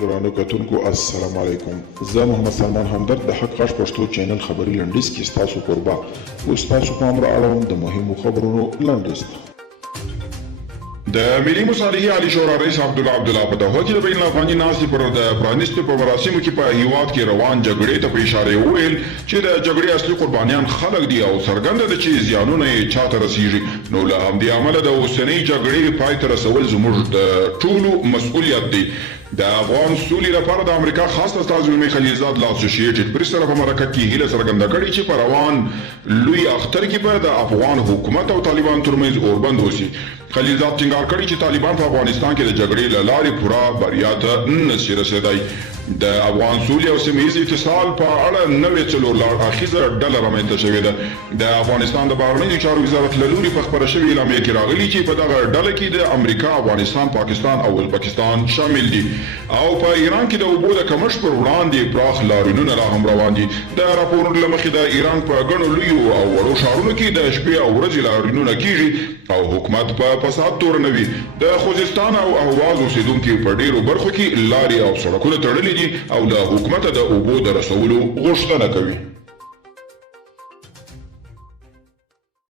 درانه کتونکو السلام علیکم. زه محمد سلمان همدرد د حق غږ پښتو چینل خبري لنډیز کې ستاسو کوربه اوس تاسو پام را اړوم د مهمو خبرونو لنډیز ته. د ملي مصالحې عالی شورا رئیس عبدالله په دهوه کې د بین الافغاني ناستې پر د پرانیستو په مراسمو کې په هیواد کې روان جګړې ته په اشاره وویل چې د جګړې اصلي قربانیان خلک دي او څرګنده ده چې زیانونه یې چاته رسیږي. نو له همدې امله د اوسنۍ جګړې پای ته رسول زموږ د ټولو مسؤلیت دی. د افغان سولې لپاره د امریکا خاص استازی زلمی خلیلزاد له اسوسییټډ پریس سره په مرکه کې هیله څرګنده کړې چې په روان لوی اختر کې به د افغان حکومت او طالبان ترمنځ اوربند وشي. خلیلزاد ټینګار کړی چې طالبان په افغانستان کې د جګړې له لارې پوره بریا ته نشي رسېدای. د افغان سولې او سیمه ییز اتصال په اړه نوې څلور اخیزه ډله رامنځته شوې ده. د افغانستان د بهرنیو چارو وزارت له لوري په خبره شوې اعلامیه کې راغلي چې په دغه ډله کې د امریکا، افغانستان، پاکستان او ازبکستان شامل دي او په ایران کې د اوبو د کمښت پر وړاندې پراخ لاریونونه لا هم روان دي. د راپورونو له مخې د ایران په ګڼو لویو او وړو ښارونو کې د شپې او ورځې لاریونونه کیږي او حکومت په فساد تورنوي. د خوزستان او اهواز اوسیدونکي په ډیرو برخو کې لارې او سړکونه تړلي دي او له حکومت د اوبو د رسولو غوښتنه کوي.